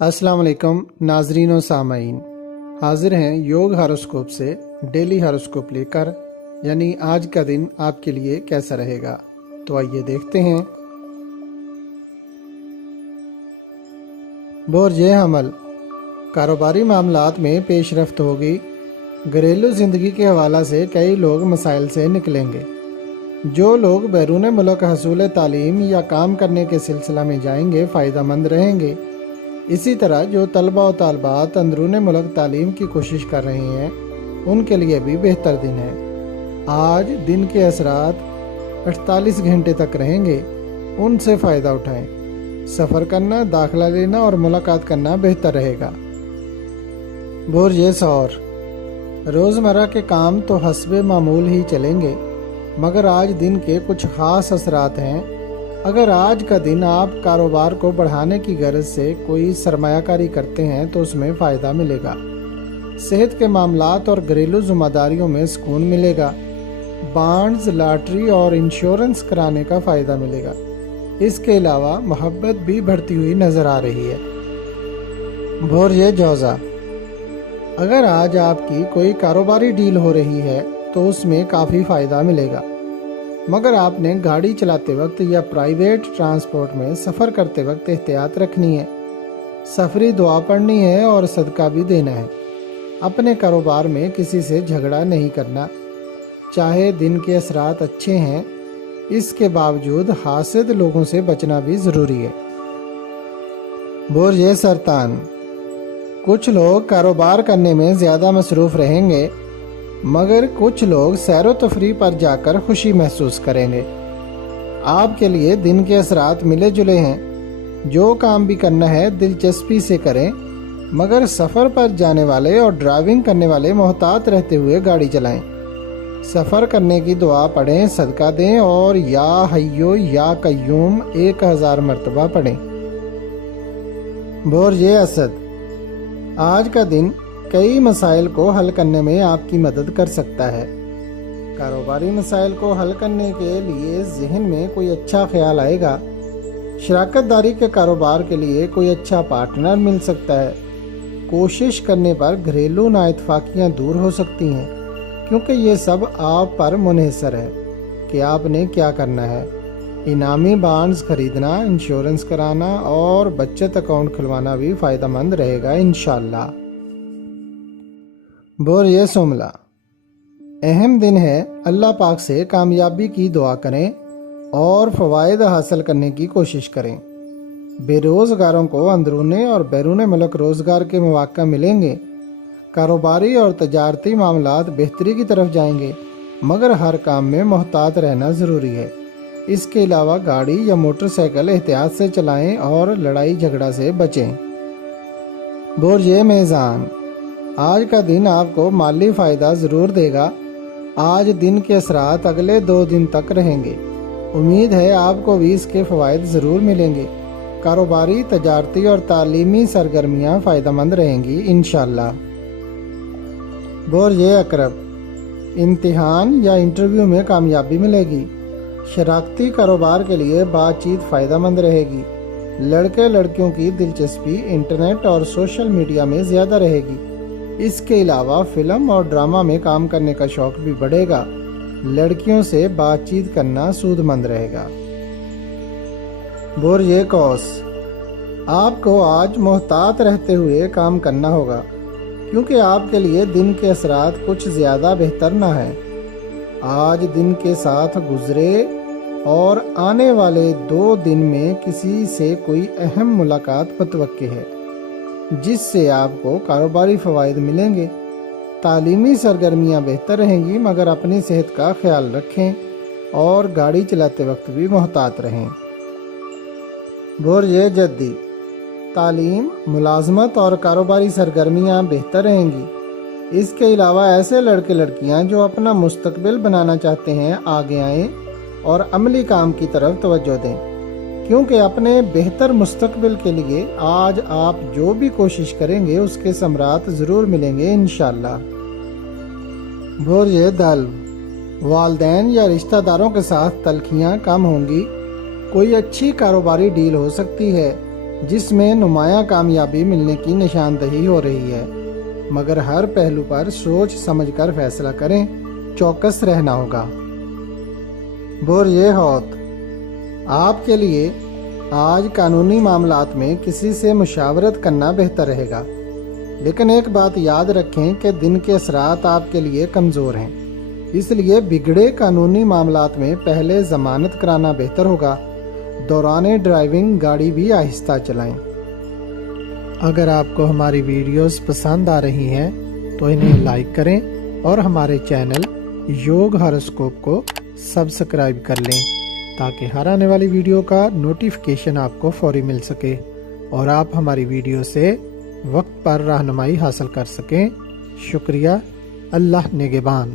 السلام علیکم ناظرین و سامعین، حاضر ہیں یوگ ہاروسکوپ سے ڈیلی ہاروسکوپ لے کر، یعنی آج کا دن آپ کے لیے کیسا رہے گا۔ تو آئیے دیکھتے ہیں۔ برج حمل، کاروباری معاملات میں پیش رفت ہوگی۔ گھریلو زندگی کے حوالہ سے کئی لوگ مسائل سے نکلیں گے۔ جو لوگ بیرون ملک حصول تعلیم یا کام کرنے کے سلسلہ میں جائیں گے فائدہ مند رہیں گے۔ اسی طرح جو طلبہ و طالبات اندرون ملک تعلیم کی کوشش کر رہے ہیں ان کے لیے بھی بہتر دن ہے۔ آج دن کے اثرات 48 گھنٹے تک رہیں گے، ان سے فائدہ اٹھائیں۔ سفر کرنا، داخلہ لینا اور ملاقات کرنا بہتر رہے گا۔ برج ثور، روزمرہ کے کام تو حسب معمول ہی چلیں گے، مگر آج دن کے کچھ خاص اثرات ہیں۔ اگر آج کا دن آپ کاروبار کو بڑھانے کی غرض سے کوئی سرمایہ کاری کرتے ہیں تو اس میں فائدہ ملے گا۔ صحت کے معاملات اور گھریلو ذمہ داریوں میں سکون ملے گا۔ بانڈز، لاٹری اور انشورنس کرانے کا فائدہ ملے گا۔ اس کے علاوہ محبت بھی بڑھتی ہوئی نظر آ رہی ہے۔ برج جوزا، اگر آج آپ کی کوئی کاروباری ڈیل ہو رہی ہے تو اس میں کافی فائدہ ملے گا، مگر آپ نے گاڑی چلاتے وقت یا پرائیویٹ ٹرانسپورٹ میں سفر کرتے وقت احتیاط رکھنی ہے۔ سفری دعا پڑھنی ہے اور صدقہ بھی دینا ہے۔ اپنے کاروبار میں کسی سے جھگڑا نہیں کرنا۔ چاہے دن کے اثرات اچھے ہیں، اس کے باوجود حاسد لوگوں سے بچنا بھی ضروری ہے۔ برج سرطان، کچھ لوگ کاروبار کرنے میں زیادہ مصروف رہیں گے، مگر کچھ لوگ سیر و تفریح پر جا کر خوشی محسوس کریں گے۔ آپ کے لیے دن کے اثرات ملے جلے ہیں۔ جو کام بھی کرنا ہے دلچسپی سے کریں، مگر سفر پر جانے والے اور ڈرائیونگ کرنے والے محتاط رہتے ہوئے گاڑی چلائیں۔ سفر کرنے کی دعا پڑھیں، صدقہ دیں اور یا حیو یا قیوم 1000 مرتبہ پڑھیں۔ برج اسد، آج کا دن کئی مسائل کو حل کرنے میں آپ کی مدد کر سکتا ہے۔ کاروباری مسائل کو حل کرنے کے لیے ذہن میں کوئی اچھا خیال آئے گا۔ شراکت داری کے کاروبار کے لیے کوئی اچھا پارٹنر مل سکتا ہے۔ کوشش کرنے پر گھریلو نااتفاقیاں دور ہو سکتی ہیں، کیونکہ یہ سب آپ پر منحصر ہے کہ آپ نے کیا کرنا ہے۔ انعامی بانڈز خریدنا، انشورنس کرانا اور بچت اکاؤنٹ کھلوانا بھی فائدہ مند رہے گا انشاءاللہ۔ برج شملہ، اہم دن ہے۔ اللہ پاک سے کامیابی کی دعا کریں اور فوائد حاصل کرنے کی کوشش کریں۔ بے روزگاروں کو اندرون اور بیرون ملک روزگار کے مواقع ملیں گے۔ کاروباری اور تجارتی معاملات بہتری کی طرف جائیں گے، مگر ہر کام میں محتاط رہنا ضروری ہے۔ اس کے علاوہ گاڑی یا موٹر سائیکل احتیاط سے چلائیں اور لڑائی جھگڑا سے بچیں۔ برج میزان، آج کا دن آپ کو مالی فائدہ ضرور دے گا۔ آج دن کے اثرات اگلے 2 دن تک رہیں گے۔ امید ہے آپ کو بھی اس کے فوائد ضرور ملیں گے۔ کاروباری، تجارتی اور تعلیمی سرگرمیاں فائدہ مند رہیں گی انشاءاللہ۔ برج عقرب، امتحان یا انٹرویو میں کامیابی ملے گی۔ شراکتی کاروبار کے لیے بات چیت فائدہ مند رہے گی۔ لڑکے لڑکیوں کی دلچسپی انٹرنیٹ اور سوشل میڈیا میں زیادہ رہے گی۔ اس کے علاوہ فلم اور ڈرامہ میں کام کرنے کا شوق بھی بڑھے گا۔ لڑکیوں سے بات چیت کرنا سود مند رہے گا۔ برج قوس، آپ کو آج محتاط رہتے ہوئے کام کرنا ہوگا، کیونکہ آپ کے لیے دن کے اثرات کچھ زیادہ بہتر نہ ہیں۔ آج دن کے ساتھ گزرے اور آنے والے 2 دن میں کسی سے کوئی اہم ملاقات متوقع ہے، جس سے آپ کو کاروباری فوائد ملیں گے۔ تعلیمی سرگرمیاں بہتر رہیں گی، مگر اپنی صحت کا خیال رکھیں اور گاڑی چلاتے وقت بھی محتاط رہیں۔ برج جدی، تعلیم، ملازمت اور کاروباری سرگرمیاں بہتر رہیں گی۔ اس کے علاوہ ایسے لڑکے لڑکیاں جو اپنا مستقبل بنانا چاہتے ہیں آگے آئیں اور عملی کام کی طرف توجہ دیں، کیونکہ اپنے بہتر مستقبل کے لیے آج آپ جو بھی کوشش کریں گے اس کے ثمرات ضرور ملیں گے انشاءاللہ۔ برج دلو، والدین یا رشتہ داروں کے ساتھ تلخیاں کم ہوں گی۔ کوئی اچھی کاروباری ڈیل ہو سکتی ہے۔ جس میں نمایاں کامیابی ملنے کی نشاندہی ہو رہی ہے، مگر ہر پہلو پر سوچ سمجھ کر فیصلہ کریں، چوکس رہنا ہوگا۔ بورجے-ہوت، آپ کے لیے آج قانونی معاملات میں کسی سے مشاورت کرنا بہتر رہے گا، لیکن ایک بات یاد رکھیں کہ دن کے اثرات آپ کے لیے کمزور ہیں، اس لیے بگڑے قانونی معاملات میں پہلے ضمانت کرانا بہتر ہوگا۔ دوران ڈرائیونگ گاڑی بھی آہستہ چلائیں۔ اگر آپ کو ہماری ویڈیوز پسند آ رہی ہیں تو انہیں لائک کریں اور ہمارے چینل یوگ ہاروسکوپ کو سبسکرائب کر لیں تاکہ ہر آنے والی ویڈیو کا نوٹیفیکیشن آپ کو فوری مل سکے اور آپ ہماری ویڈیو سے وقت پر رہنمائی حاصل کر سکیں۔ شکریہ۔ اللہ نگہبان۔